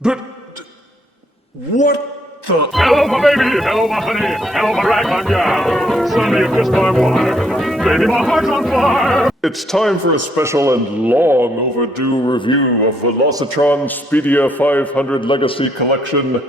But... what the... Hello, my baby! Hello, my honey! Hello, my ragtime gal! Suddenly you kissed my wife! Baby, my heart's on fire! It's time for a special and long overdue review of Velocitron Speedia 500 Legacy Collection,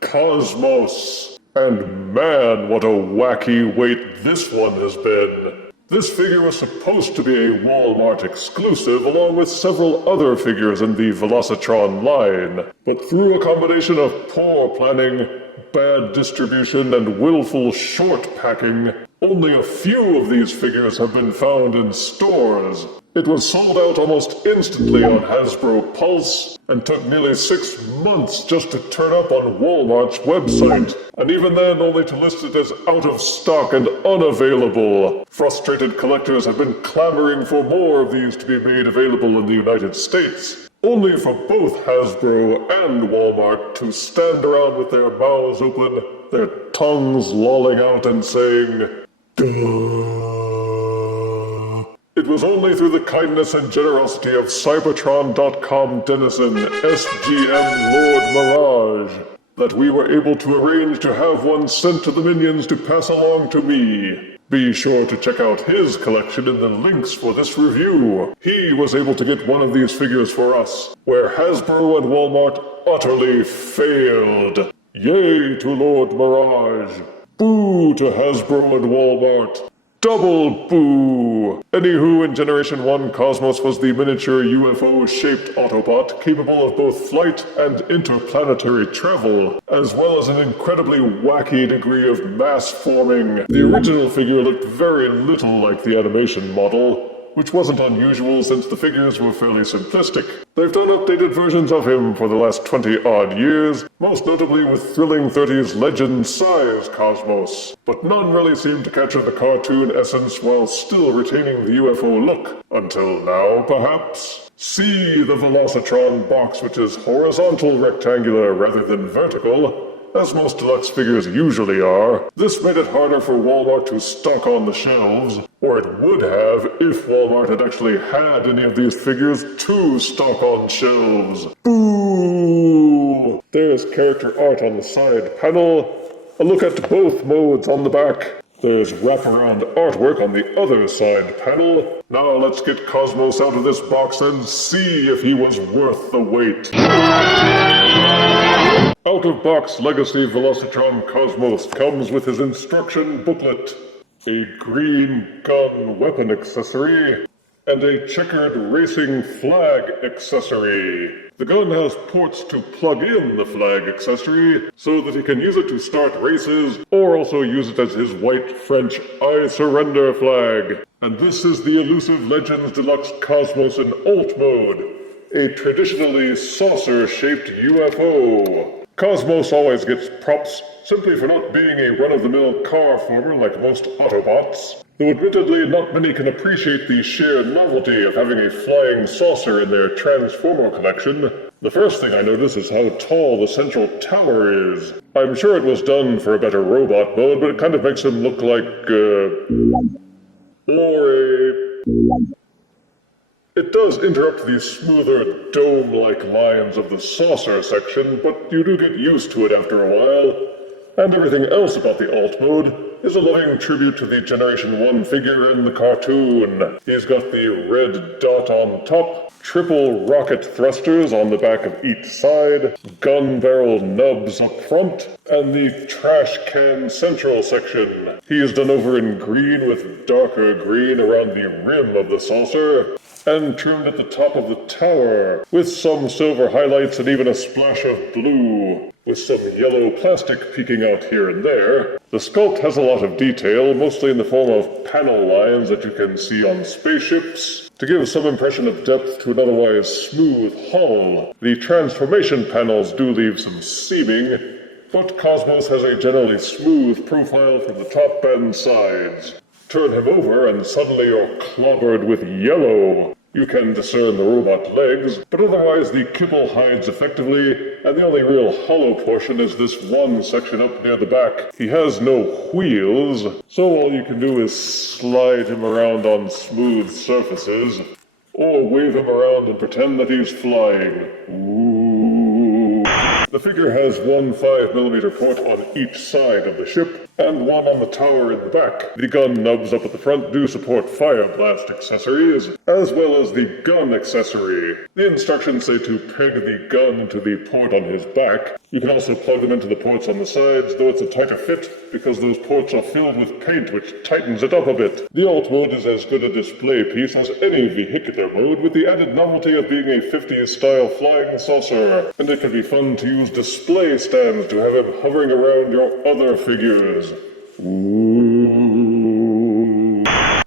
Cosmos. And man, what a wacky wait this one has been. This figure was supposed to be a Walmart exclusive along with several other figures in the Velocitron line. But through a combination of poor planning, bad distribution, and willful short packing, only a few of these figures have been found in stores. It was sold out almost instantly on Hasbro Pulse, and took nearly 6 months just to turn up on Walmart's website, and even then only to list it as out of stock and unavailable. Frustrated collectors have been clamoring for more of these to be made available in the United States, only for both Hasbro and Walmart to stand around with their mouths open, their tongues lolling out and saying, "Duh." It was only through the kindness and generosity of Cybertron.com denizen SGMLordMirage that we were able to arrange to have one sent to the minions to pass along to me. Be sure to check out his collection in the links for this review. He was able to get one of these figures for us, where Hasbro and Walmart utterly failed. Yay to Lord Mirage. Boo to Hasbro and Walmart. Double boo! Anywho, in Generation 1, Cosmos was the miniature UFO-shaped Autobot capable of both flight and interplanetary travel, as well as an incredibly wacky degree of mass forming. The original figure looked very little like the animation model, which wasn't unusual since the figures were fairly simplistic. They've done updated versions of him for the last 20-odd years, most notably with thrilling 30s legend-size Cosmos, but none really seemed to capture the cartoon essence while still retaining the UFO look. Until now, perhaps? See the Velocitron box, which is horizontal rectangular rather than vertical, as most deluxe figures usually are. This made it harder for Walmart to stock on the shelves, or it would have if Walmart had actually had any of these figures to stock on shelves. Boo! There's character art on the side panel, a look at both modes on the back. There's wraparound artwork on the other side panel. Now let's get Cosmos out of this box and see if he was worth the wait. Out-of-box Legacy Velocitron Cosmos comes with his instruction booklet, a green gun weapon accessory, and a checkered racing flag accessory. The gun has ports to plug in the flag accessory so that he can use it to start races, or also use it as his white French I surrender flag. And this is the elusive Legends Deluxe Cosmos in Alt mode, a traditionally saucer-shaped UFO. Cosmos always gets props simply for not being a run-of-the-mill car former like most Autobots, though admittedly not many can appreciate the sheer novelty of having a flying saucer in their Transformer collection. The first thing I notice is how tall the central tower is. I'm sure it was done for a better robot mode, but it kind of makes him look like, It does interrupt the smoother, dome-like lines of the saucer section, but you do get used to it after a while. And everything else about the alt mode is a loving tribute to the Generation 1 figure in the cartoon. He's got the red dot on top, triple rocket thrusters on the back of each side, gun barrel nubs up front, and the trash can central section. He is done over in green with darker green around the rim of the saucer, and trimmed at the top of the tower, with some silver highlights and even a splash of blue, with some yellow plastic peeking out here and there. The sculpt has a lot of detail, mostly in the form of panel lines that you can see on spaceships, to give some impression of depth to an otherwise smooth hull. The transformation panels do leave some seaming, but Cosmos has a generally smooth profile from the top and sides. Turn him over and suddenly you're clobbered with yellow. You can discern the robot legs, but otherwise the kibble hides effectively, and the only real hollow portion is this one section up near the back. He has no wheels, so all you can do is slide him around on smooth surfaces, or wave him around and pretend that he's flying. Ooh. The figure has one 5mm port on each side of the ship, and one on the tower in the back. The gun nubs up at the front do support fire blast accessories, as well as the gun accessory. The instructions say to peg the gun into the port on his back. You can also plug them into the ports on the sides, though it's a tighter fit, because those ports are filled with paint, which tightens it up a bit. The alt mode is as good a display piece as any vehicular mode, with the added novelty of being a 50s-style flying saucer, and it can be fun to use display stands to have him hovering around your other figures. Ooh.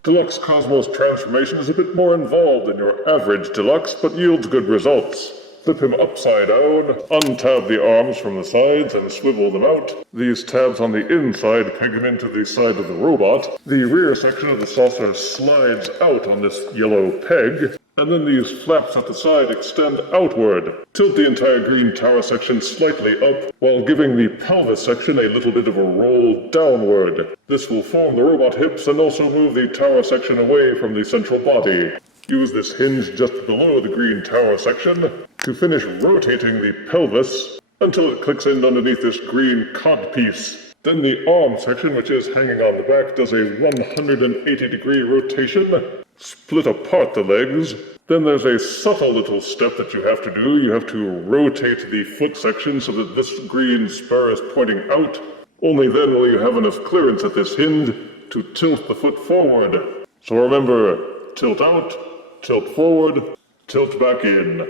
Deluxe Cosmos transformation is a bit more involved than your average Deluxe, but yields good results. Flip him upside down, untab the arms from the sides and swivel them out. These tabs on the inside peg him into the side of the robot. The rear section of the saucer slides out on this yellow peg, and then these flaps at the side extend outward. Tilt the entire green tower section slightly up, while giving the pelvis section a little bit of a roll downward. This will form the robot hips and also move the tower section away from the central body. Use this hinge just below the green tower section to finish rotating the pelvis until it clicks in underneath this green codpiece. Then the arm section, which is hanging on the back, does a 180-degree rotation. Split apart the legs. Then there's a subtle little step that you have to do. You have to rotate the foot section so that this green spur is pointing out. Only then will you have enough clearance at this hinge to tilt the foot forward. So remember, tilt out, tilt forward, tilt back in.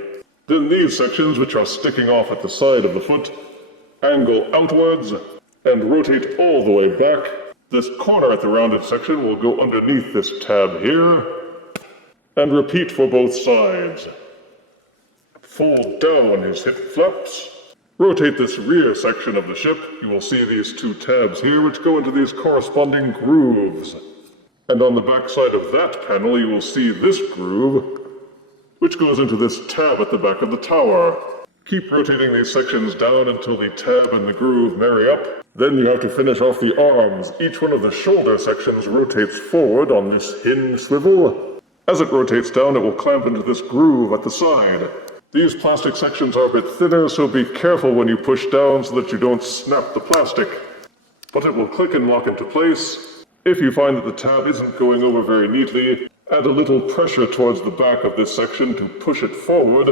Then these sections, which are sticking off at the side of the foot, angle outwards and rotate all the way back. This corner at the rounded section will go underneath this tab here, and repeat for both sides. Fold down his hip flaps. Rotate this rear section of the ship. You will see these two tabs here, which go into these corresponding grooves. And on the back side of that panel, you will see this groove, which goes into this tab at the back of the tower. Keep rotating these sections down until the tab and the groove marry up. Then you have to finish off the arms. Each one of the shoulder sections rotates forward on this hinge swivel. As it rotates down, it will clamp into this groove at the side. These plastic sections are a bit thinner, so be careful when you push down so that you don't snap the plastic. But it will click and lock into place. If you find that the tab isn't going over very neatly, add a little pressure towards the back of this section to push it forward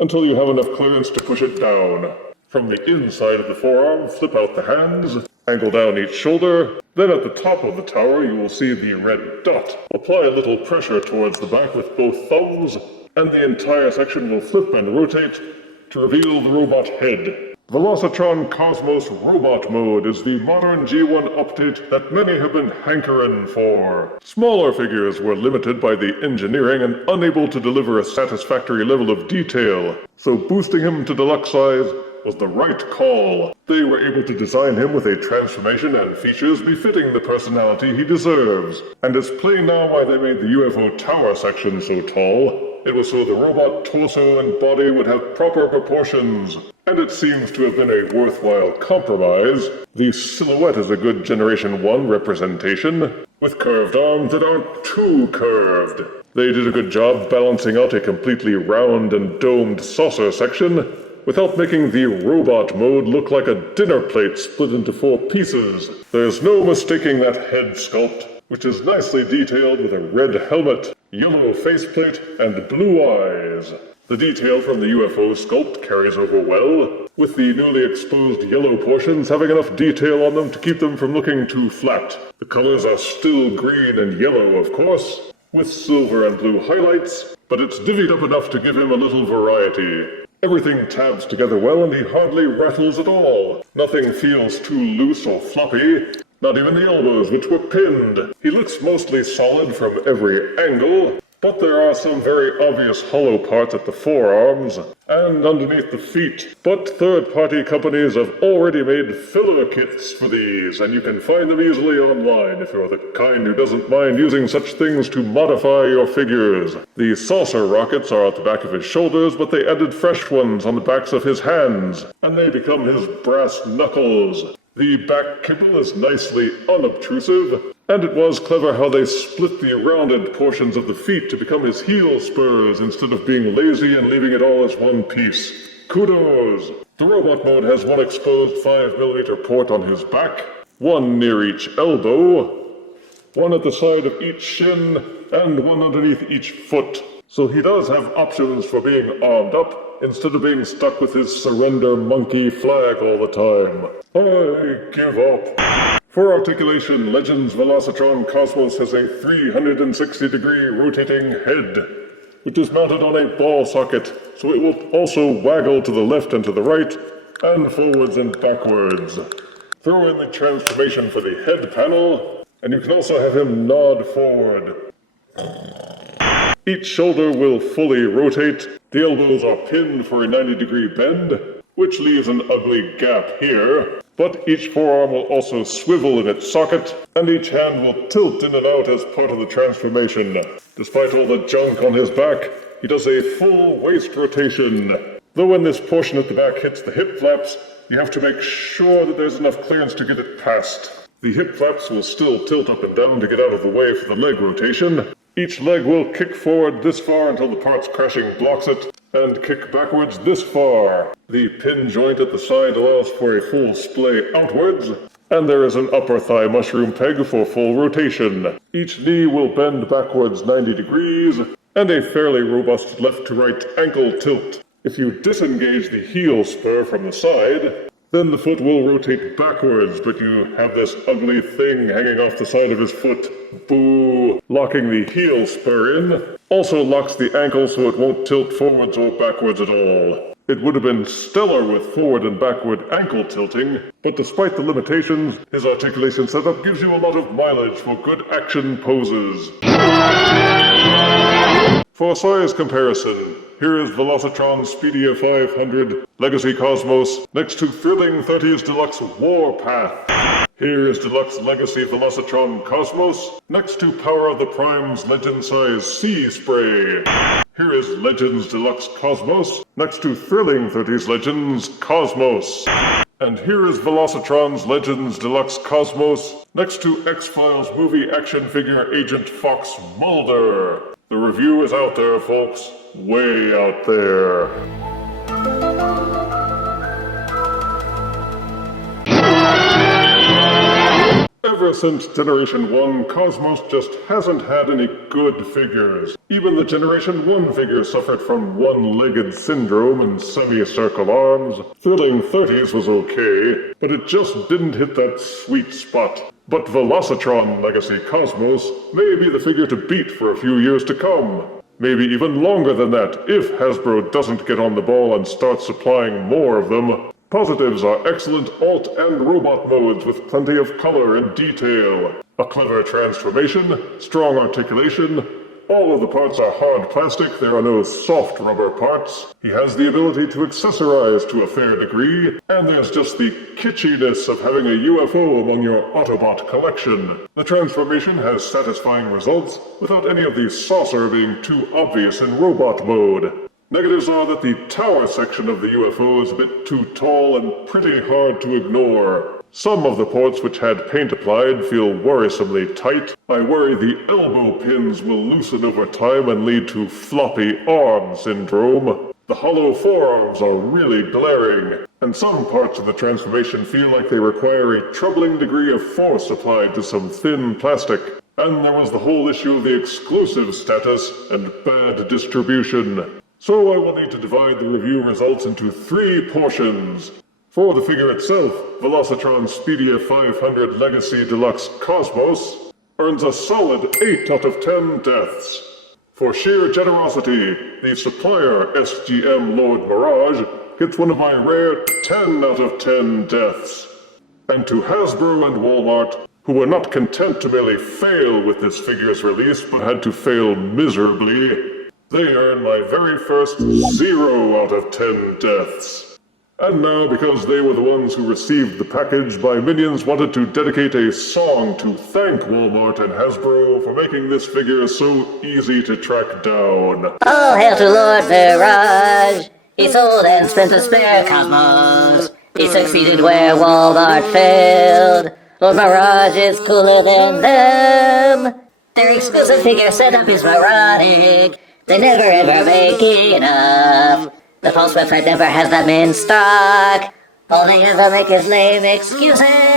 until you have enough clearance to push it down. From the inside of the forearm, flip out the hands, angle down each shoulder. Then at the top of the tower, you will see the red dot. Apply a little pressure towards the back with both thumbs, and the entire section will flip and rotate to reveal the robot head. Velocitron Cosmos Robot Mode is the modern G1 update that many have been hankering for. Smaller figures were limited by the engineering and unable to deliver a satisfactory level of detail, so boosting him to deluxe size was the right call. They were able to design him with a transformation and features befitting the personality he deserves. And it's plain now why they made the UFO tower section so tall. It was so the robot torso and body would have proper proportions. And it seems to have been a worthwhile compromise. The silhouette is a good Generation 1 representation, with curved arms that aren't too curved. They did a good job balancing out a completely round and domed saucer section, without making the robot mode look like a dinner plate split into 4 pieces. There's no mistaking that head sculpt, which is nicely detailed with a red helmet, yellow faceplate, and blue eyes. The detail from the UFO sculpt carries over well, with the newly exposed yellow portions having enough detail on them to keep them from looking too flat. The colors are still green and yellow, of course, with silver and blue highlights, but it's divvied up enough to give him a little variety. Everything tabs together well and he hardly rattles at all. Nothing feels too loose or floppy, not even the elbows, which were pinned. He looks mostly solid from every angle, but there are some very obvious hollow parts at the forearms and underneath the feet. But third-party companies have already made filler kits for these, and you can find them easily online if you're the kind who doesn't mind using such things to modify your figures. The saucer rockets are at the back of his shoulders, but they added fresh ones on the backs of his hands, and they become his brass knuckles. The back kibble is nicely unobtrusive, and it was clever how they split the rounded portions of the feet to become his heel spurs instead of being lazy and leaving it all as one piece. Kudos! The robot mode has one exposed 5mm port on his back, one near each elbow, one at the side of each shin, and one underneath each foot. So he does have options for being armed up, instead of being stuck with his surrender monkey flag all the time. I give up. For articulation, Legends Velocitron Cosmos has a 360-degree rotating head, which is mounted on a ball socket, so it will also waggle to the left and to the right, and forwards and backwards. Throw in the transformation for the head panel, and you can also have him nod forward. Each shoulder will fully rotate. The elbows are pinned for a 90-degree bend, which leaves an ugly gap here. But each forearm will also swivel in its socket, and each hand will tilt in and out as part of the transformation. Despite all the junk on his back, he does a full waist rotation. Though when this portion at the back hits the hip flaps, you have to make sure that there's enough clearance to get it past. The hip flaps will still tilt up and down to get out of the way for the leg rotation. Each leg will kick forward this far until the parts crashing blocks it, and kick backwards this far. The pin joint at the side allows for a full splay outwards, and there is an upper thigh mushroom peg for full rotation. Each knee will bend backwards 90 degrees, and a fairly robust left to right ankle tilt. If you disengage the heel spur from the side, then the foot will rotate backwards, but you have this ugly thing hanging off the side of his foot. Boo! Locking the heel spur in also locks the ankle so it won't tilt forwards or backwards at all. It would have been stellar with forward and backward ankle tilting, but despite the limitations, his articulation setup gives you a lot of mileage for good action poses. For size comparison, here is Velocitron Speedia 500 Legacy Cosmos next to Thrilling 30's Deluxe Warpath. Here is Deluxe Legacy Velocitron Cosmos next to Power of the Prime's Legend Size Sea Spray. Here is Legends Deluxe Cosmos next to Thrilling 30's Legends Cosmos. And here is Velocitron's Legends Deluxe Cosmos next to X-Files movie action figure Agent Fox Mulder. The review is out there, folks. Way out there. Ever since Generation 1, Cosmos just hasn't had any good figures. Even the Generation 1 figure suffered from one-legged syndrome and semicircle arms. Thrilling 30s was okay, but it just didn't hit that sweet spot. But Velocitron Legacy Cosmos may be the figure to beat for a few years to come. Maybe even longer than that, if Hasbro doesn't get on the ball and start supplying more of them. Positives are excellent alt and robot modes with plenty of color and detail. A clever transformation, strong articulation. All of the parts are hard plastic, there are no soft rubber parts. He has the ability to accessorize to a fair degree, and there's just the kitschiness of having a UFO among your Autobot collection. The transformation has satisfying results without any of the saucer being too obvious in robot mode. Negatives are that the tower section of the UFO is a bit too tall and pretty hard to ignore. Some of the ports which had paint applied feel worrisomely tight. I worry the elbow pins will loosen over time and lead to floppy arm syndrome. The hollow forearms are really glaring, and some parts of the transformation feel like they require a troubling degree of force applied to some thin plastic. And there was the whole issue of the exclusive status and bad distribution. So I will need to divide the review results into 3 portions. For the figure itself, Velocitron Speedia 500 Legacy Deluxe Cosmos earns a solid 8 out of 10 deaths. For sheer generosity, the supplier SGMLordMirage gets one of my rare 10 out of 10 deaths. And to Hasbro and Walmart, who were not content to merely fail with this figure's release, but had to fail miserably, they earn my very first 0 out of 10 deaths. And now, because they were the ones who received the package, my minions wanted to dedicate a song to thank Walmart and Hasbro for making this figure so easy to track down. All hail to Lord Mirage! He sold and spent the spare cosmos. He succeeded where Walmart failed. Lord Mirage is cooler than them. Their exclusive figure setup is moronic. They never ever make enough. The Pulse website never has them in stock. All they ever make is lame excuses.